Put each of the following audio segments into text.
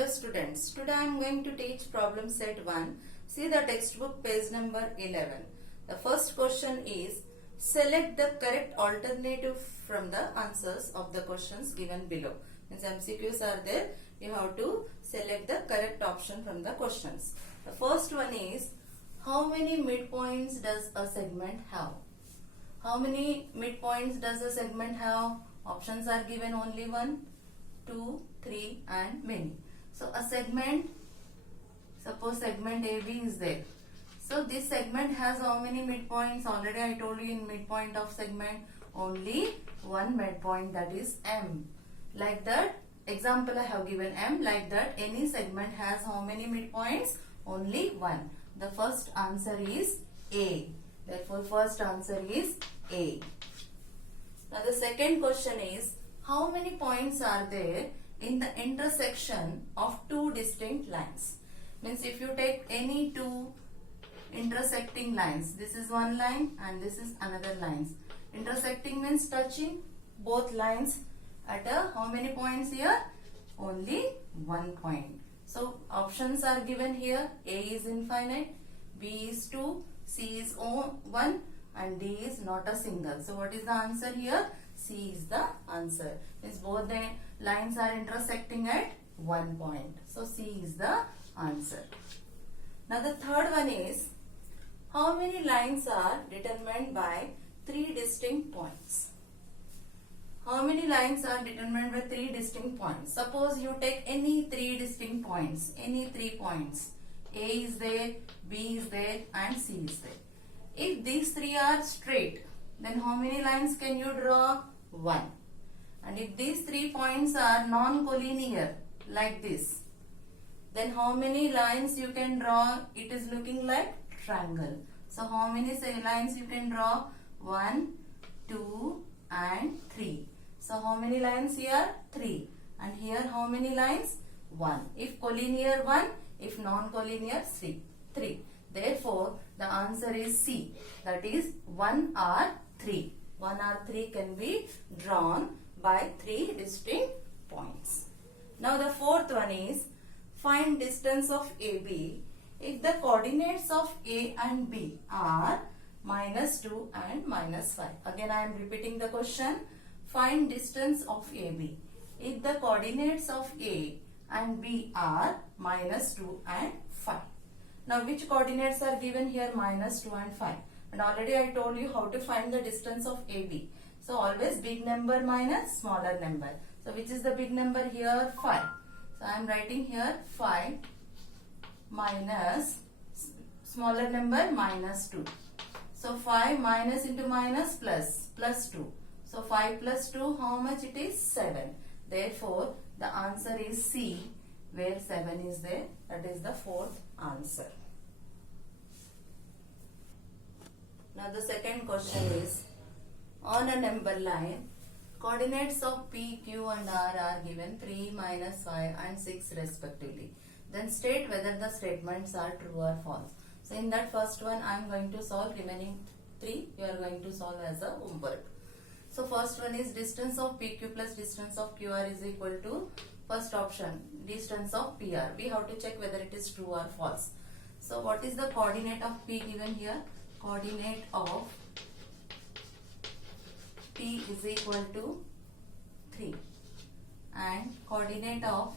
Hello students, today I am going to teach problem set 1. See the textbook page number 11. The first question is, select the correct alternative from the answers of the questions given below. Means MCQs are there, you have to select the correct option from the questions. The first one is, how many midpoints does a segment have? How many midpoints does a segment have? Options are given only 1, 2, 3 and many. So a segment, suppose segment AB is there. So this segment has how many midpoints? Already I told you in midpoint of segment only one midpoint, that is M. Like that, example I have given M. Like that, any segment has how many midpoints? Only one. The first answer is A. Therefore first answer is A. Now the second question is, how many points are there in the intersection of two distinct lines? Means if you take any two intersecting lines, this is one line and this is another lines. Intersecting means touching both lines at how many points here? Only 1 point. So options are given here. A is infinite, B is 2, C is 1 and D is not a single. So what is the answer here? C is the answer. Means both the lines are intersecting at 1 point. So C is the answer. Now the third one is, how many lines are determined by 3 distinct points? How many lines are determined by 3 distinct points? Suppose you take any 3 distinct points, any 3 points. A is there, B is there and C is there. If these 3 are straight, then how many lines can you draw? 1. And if these 3 points are non-collinear like this, then how many lines you can draw? It is looking like triangle. So how many lines you can draw? 1, 2 and 3. So how many lines here? 3. And here how many lines? 1. If collinear 1, if non-collinear 3. Therefore the answer is C, that is 1 or 3. 1 or 3 can be drawn by 3 distinct points. Now the fourth one is, find distance of AB if the coordinates of A and B are -2 and -5. Again I am repeating the question. Find distance of AB if the coordinates of A and B are -2 and 5. Now which coordinates are given here? -2 and 5. And already I told you how to find the distance of AB. So always big number minus smaller number. So which is the big number here? 5. So I am writing here 5 minus smaller number -2. So 5 minus into minus plus 2. So 5 plus 2, how much it is? 7. Therefore the answer is C, where 7 is there. That is the fourth answer. Now the second question is, on a number line, coordinates of P, Q and R are given 3, -5 and 6 respectively. Then state whether the statements are true or false. So in that first one I am going to solve, remaining 3 you are going to solve as a homework. So first one is, distance of PQ plus distance of QR is equal to, first option, distance of PR. We have to check whether it is true or false. So what is the coordinate of P given here? Coordinate of P is equal to 3 and coordinate of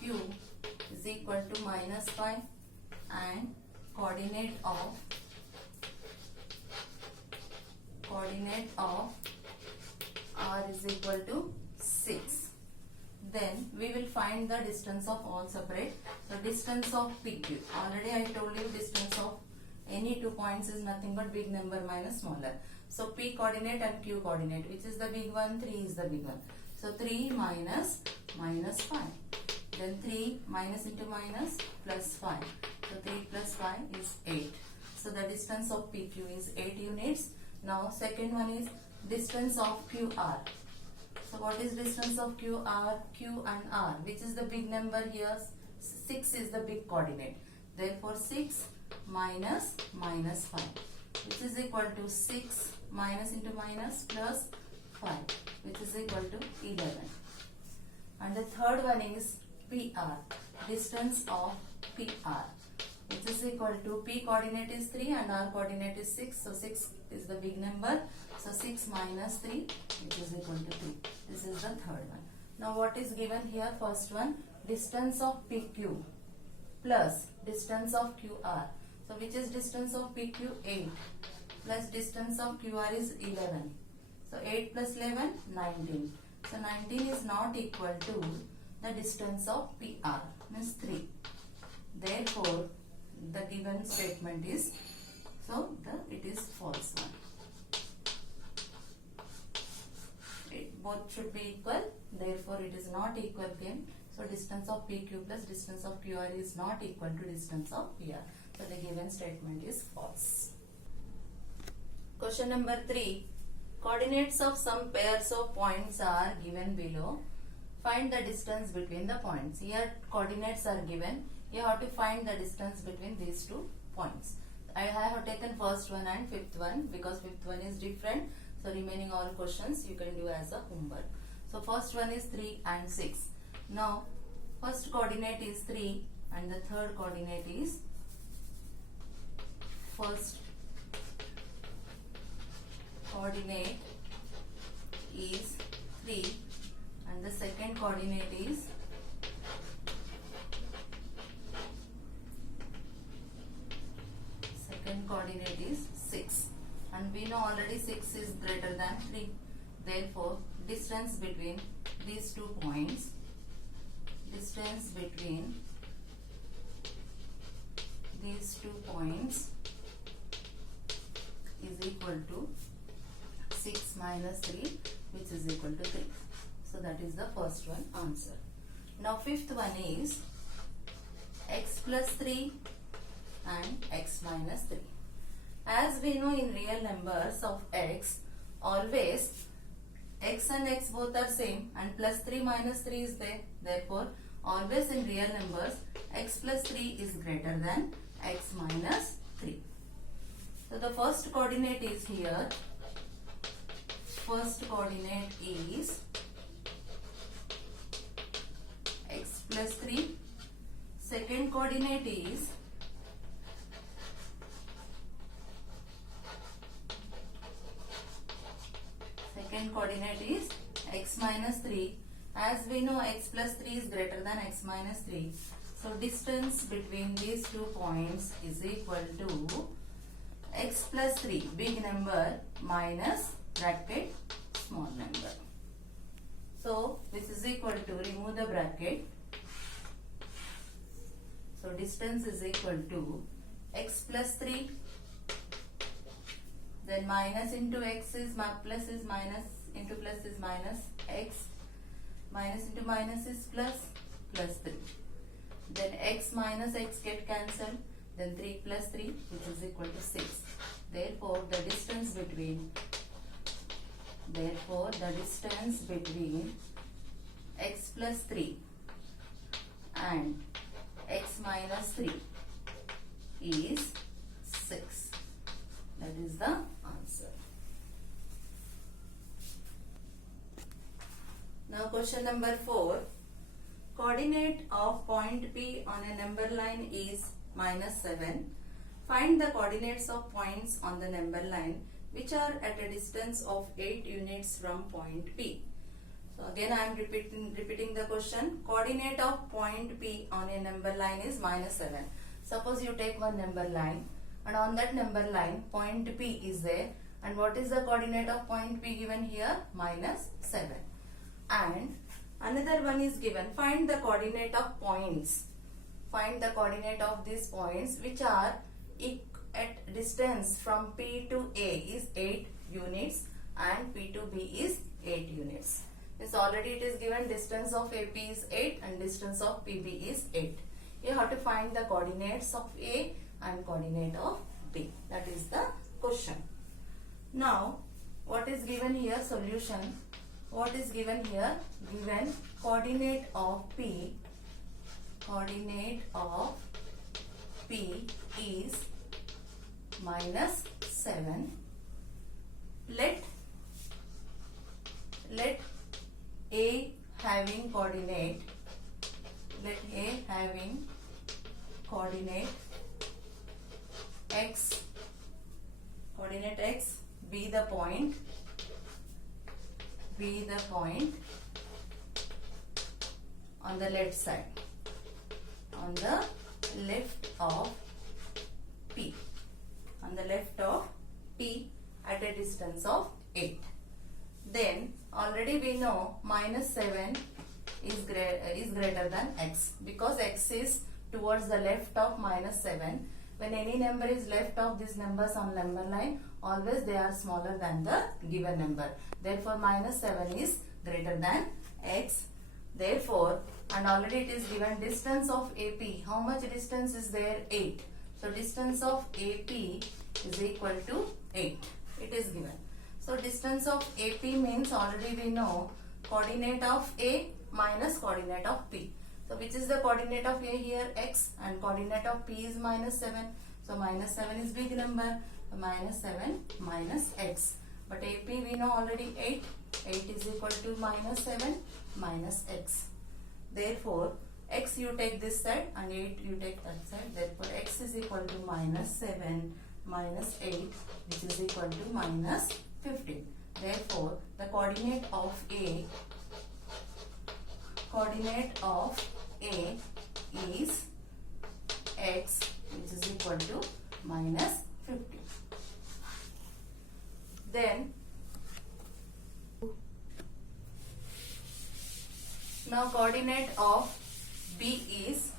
Q is equal to -5 and coordinate of R is equal to 6. Then we will find the distance of all separate. So distance of PQ. Already I told you distance of any 2 points is nothing but big number minus smaller. So P coordinate and Q coordinate. Which is the big one? 3 is the big one. So 3 minus -5. Then 3 minus into minus plus 5. So 3 plus 5 is 8. So the distance of PQ is 8 units. Now second one is distance of QR. So what is distance of QR? Q and R. Which is the big number here? 6 is the big coordinate. Therefore 6 minus -5, which is equal to 6 minus into minus plus 5, which is equal to 11. And the third one is PR, distance of PR, which is equal to P coordinate is 3 and R coordinate is 6. So 6 is the big number. So 6 minus 3, which is equal to 2. This is the third one. Now what is given here? First one, distance of PQ plus distance of QR. So which is distance of PQ? 8 plus distance of QR is 11. So 8 plus 11, 19. So 19 is not equal to the distance of PR, means 3. Therefore, the given statement is, it is false one. Both should be equal, therefore it is not equal again. So distance of PQ plus distance of QR is not equal to distance of PR. So the given statement is false. Question number 3. Coordinates of some pairs of points are given below. Find the distance between the points. Here coordinates are given. You have to find the distance between these two points. I have taken first one and fifth one because fifth one is different. So remaining all questions you can do as a homework. So first one is 3 and 6. Now first coordinate is 3 and the third coordinate is, first coordinate is 3 and the second coordinate is coordinate is 6, and we know already 6 is greater than 3. Therefore, distance between these 2 points, distance between these 2 points is equal to 6 minus 3, which is equal to 3. So that is the first one answer. Now fifth one is x plus 3 and x minus 3. As we know in real numbers of x, always x and x both are same and plus 3 minus 3 is there. Therefore, always in real numbers, x plus 3 is greater than x minus 3. So the first coordinate is here. First coordinate is x plus 3. Second coordinate is x minus 3. As we know, x plus 3 is greater than x minus 3. So distance between these 2 points is equal to x plus 3, big number, minus bracket, small number. So this is equal to, remove the bracket. So distance is equal to x plus 3. Then minus into x is plus is minus, into plus is minus, x minus into minus is plus, plus 3. Then x minus x get cancelled. Then 3 plus 3, which is equal to 6. Therefore, the distance between x plus 3 and x minus 3 is 6. That is the answer. Now question number 4. Coordinate of point P on a number line is -7. Find the coordinates of points on the number line which are at a distance of 8 units from point P. So again I am repeating the question. Coordinate of point P on a number line is -7. Suppose you take one number line and on that number line point P is there, and what is the coordinate of point P given here? -7. And another one is given. Find the coordinate of points. Find the coordinate of these points which are at distance from P to A is 8 units and P to B is 8 units. This already it is given, distance of AP is 8 and distance of PB is 8. You have to find the coordinates of A and coordinate of B. That is the question. Now what is given here? Solution. What is given here? Given coordinate of P is -7. Let let A having coordinate, let A having coordinate x, coordinate x be the point on the left side, on the left of P, on the left of P at a distance of 8. Then already we know minus 7 is greater than x, because x is towards the left of minus 7. When any number is left of these numbers on number line, always they are smaller than the given number. Therefore minus 7 is greater than x. Therefore, and already it is given distance of AP. How much distance is there? 8. So distance of AP is equal to 8. It is given. So distance of AP means already we know coordinate of A minus coordinate of P. So which is the coordinate of A here? X, and coordinate of P is minus 7. So minus 7 is big number. So minus 7 minus x. But AP we know already 8. 8 is equal to minus 7 minus x. Therefore x you take this side and 8 you take that side. Therefore x is equal to minus 7 minus 8, which is equal to minus 15. Therefore the coordinate of A is x, which is equal to minus 15. Then now coordinate of B is,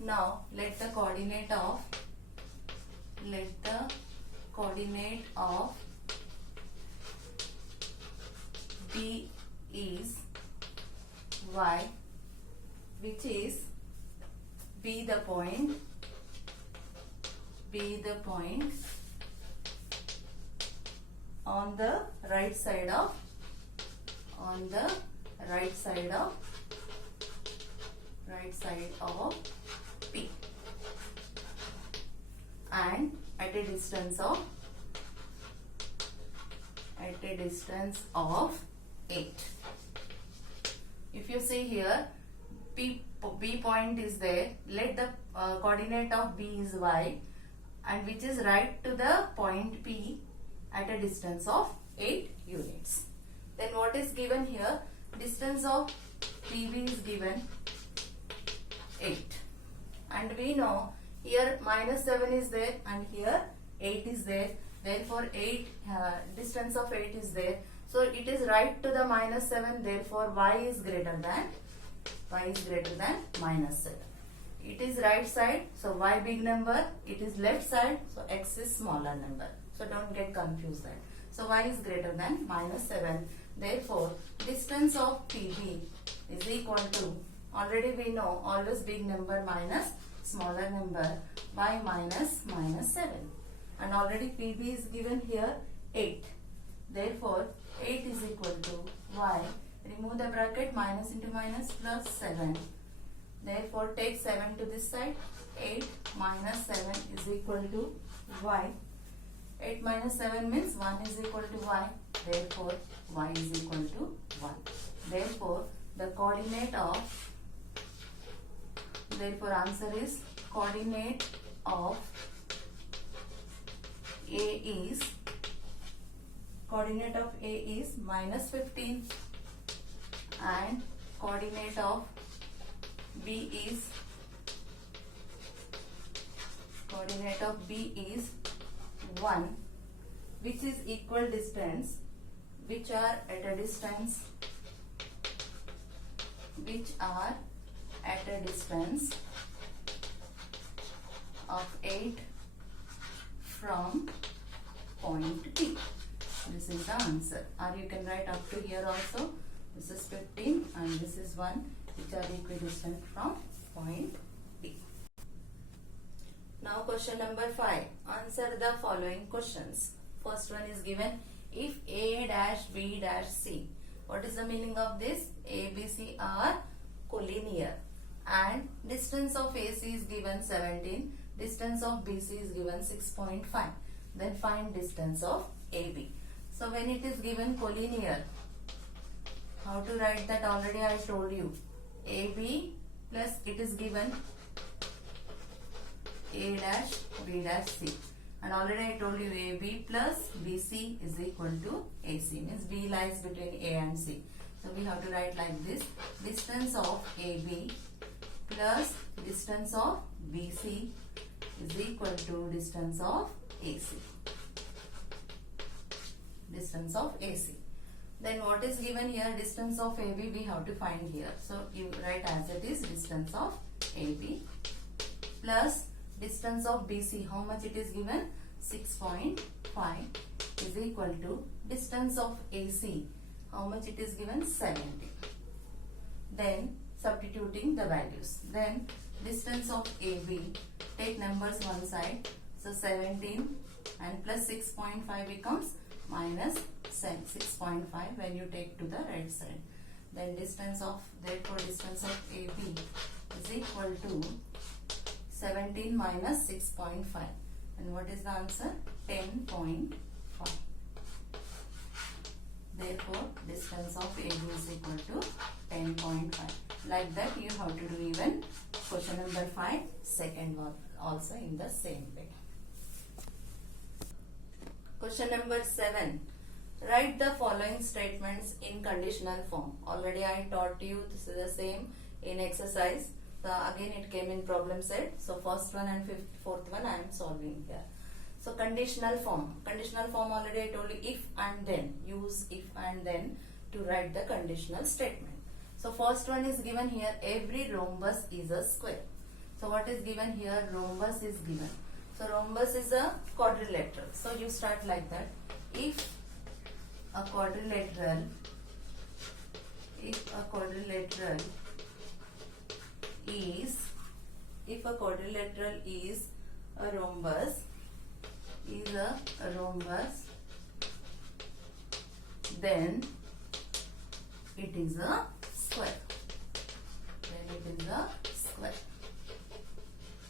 now let the coordinate of B is y, which is be the point on the right side of P, and at a distance of 8. If you see here, B point is there, let the coordinate of B is y, and which is right to the point P at a distance of 8 units. Then what is given here? Distance of PB is given 8, and we know here minus 7 is there and here 8 is there. Therefore distance of 8 is there. So it is right to the minus 7. Therefore y is greater than minus 7. It is right side, so y big number. It is left side, so x is smaller number. So don't get confused there. So y is greater than minus 7. Therefore distance of PB is equal to, already we know always big number minus smaller number, by minus 7. And already PB is given here 8. Therefore 8 is equal to y. Remove the bracket, minus into minus plus 7. Therefore take 7 to this side. 8 minus 7 is equal to y. 8 minus 7 means 1 is equal to y. Therefore y is equal to 1. Therefore the coordinate of, therefore answer is coordinate of A is minus 15, and coordinate of B is 1, which is equal distance, which are at a distance of 8 from point P. This is the answer. Or you can write up to here also. This is 15 and this is 1, which are equidistant from point P. Now question number 5. Answer the following questions. First one is given, if A dash B dash C. What is the meaning of this? A, B, C are collinear, and distance of AC is given 17. Distance of BC is given 6.5. Then find distance of AB. So when it is given collinear, how to write that already I told you. AB plus it is given A dash B dash C. And already I told you AB plus BC is equal to AC. Means B lies between A and C. So we have to write like this. Distance of AB plus distance of BC is equal to distance of AC. Distance of AC. Then what is given here? Distance of AB we have to find here. So you write as it is, distance of AB plus distance of BC. How much it is given? 6.5 is equal to distance of AC. How much it is given? 70. Then substituting the values. Then distance of AB, take numbers one side. So 17 and plus 6.5 becomes minus 6.5 when you take to the right side. Then distance of, therefore distance of AB is equal to 17 minus 6.5. And what is the answer? 10.5. Therefore distance of AB is equal to 10.5. Like that you have to do even question number 5, second one also in the same way. Question number 7. Write the following statements in conditional form. Already I taught you this is the same in exercise. So again it came in problem set. So first one and fourth one I am solving here. So conditional form. Conditional form already I told you if and then. Use if and then to write the conditional statement. So first one is given here, every rhombus is a square. So what is given here? Rhombus is given. So rhombus is a quadrilateral. So you start like that. If a quadrilateral is a rhombus, then it is a square.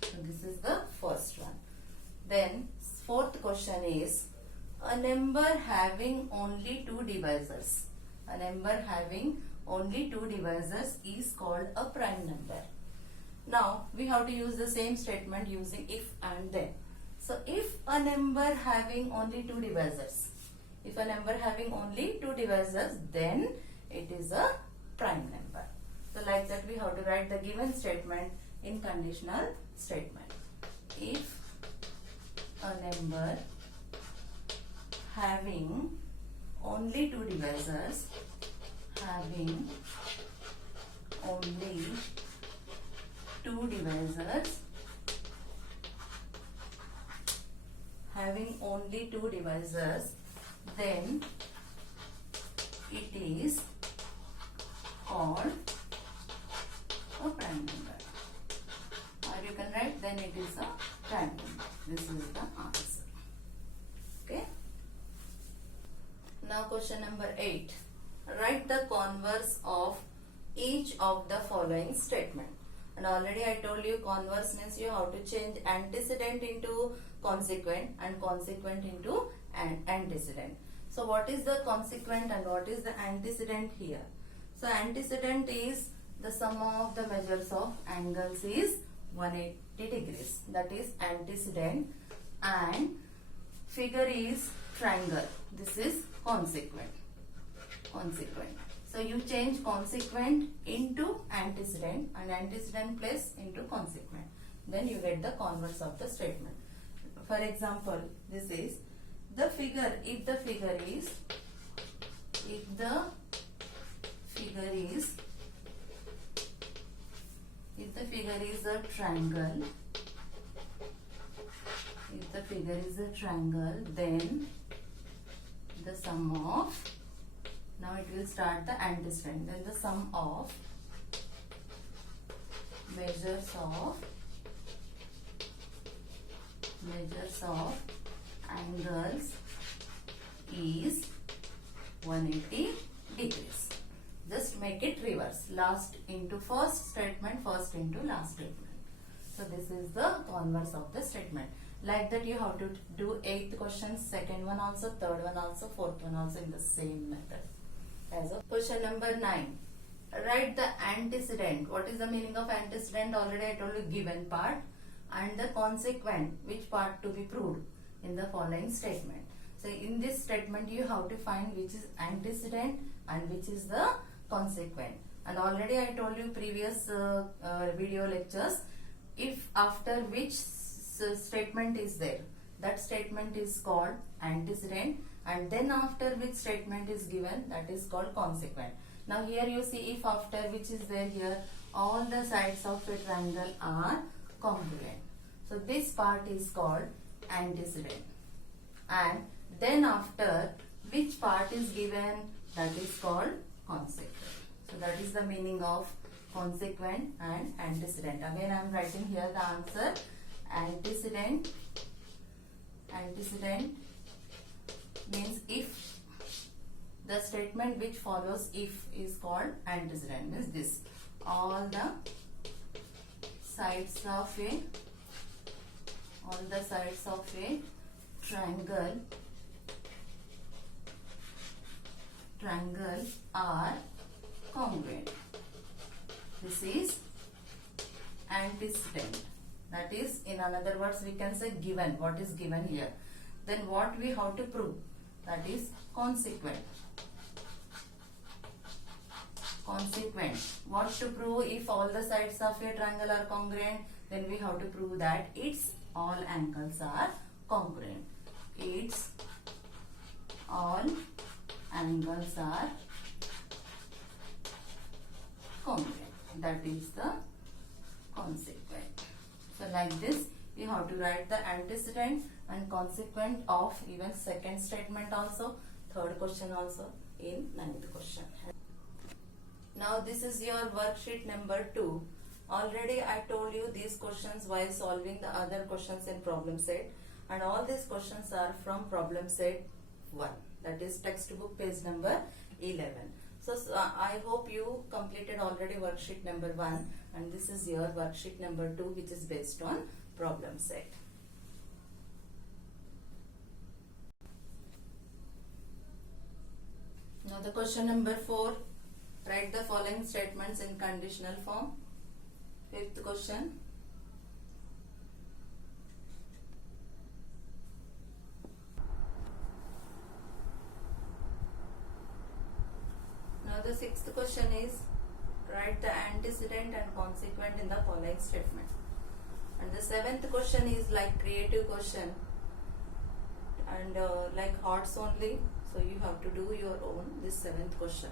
So this is the first one. Then fourth question is a number having only two divisors. A number having only two divisors is called a prime number. Now we have to use the same statement using if and then. So if a number having only two divisors, then it is a prime number. So like that we have to write the given statement in conditional statement. If a number having only two divisors, then it is called a prime number. Or you can write then it is a prime number. This is the answer. Okay. Now question number 8. Write the converse of each of the following statement. And already I told you converse means you have to change antecedent into consequent and consequent into antecedent. So what is the consequent and what is the antecedent here? So antecedent is the sum of the measures of angles is 180 degrees. That is antecedent, and figure is triangle. This is consequent. So you change consequent into antecedent and antecedent place into consequent. Then you get the converse of the statement. For example, this is the figure. If the figure is a triangle, then the sum of, now it will start the antecedent, then the sum of measures of angles is 180 degrees. Just make it reverse. Last into first statement, first into last statement. So this is the converse of the statement. Like that you have to do 8th question, second one also, third one also, fourth one also in the same method. As of question number 9. Write the antecedent. What is the meaning of antecedent? Already I told you, given part, and the consequent, which part to be proved in the following statement. So in this statement you have to find which is antecedent and which is the consequent. And already I told you previous video lectures, if after which statement is there, that statement is called antecedent, and then after which statement is given, that is called consequent. Now here you see, if after which is there here, all the sides of a triangle are congruent. So this part is called antecedent. And then after which part is given, that is called consequent. So that is the meaning of consequent and antecedent. Again I am writing here the answer. Antecedent means if. The statement which follows if is called antecedent, means this. All the sides of a triangle are congruent. This is antecedent. That is, in another words, we can say given. What is given here? Then what we have to prove? That is consequent. Consequent. What to prove? If all the sides of a triangle are congruent, then we have to prove that its all angles are congruent. Its all angles are congruent. That is the consequent. So like this, you have to write the antecedent and consequent of even second statement also, third question also in 9th question. Now this is your worksheet number 2. Already I told you these questions while solving the other questions in problem set, and all these questions are from problem set 1, that is textbook page number 11. So I hope you completed already worksheet number 1, and this is your worksheet number 2, which is based on problem set. Now the question number 4. Write the following statements in conditional form. 5th question. Now the 6th question is, write the antecedent and consequent in the following statement. And the 7th question is like creative question and like hearts only. So you have to do your own this 7th question.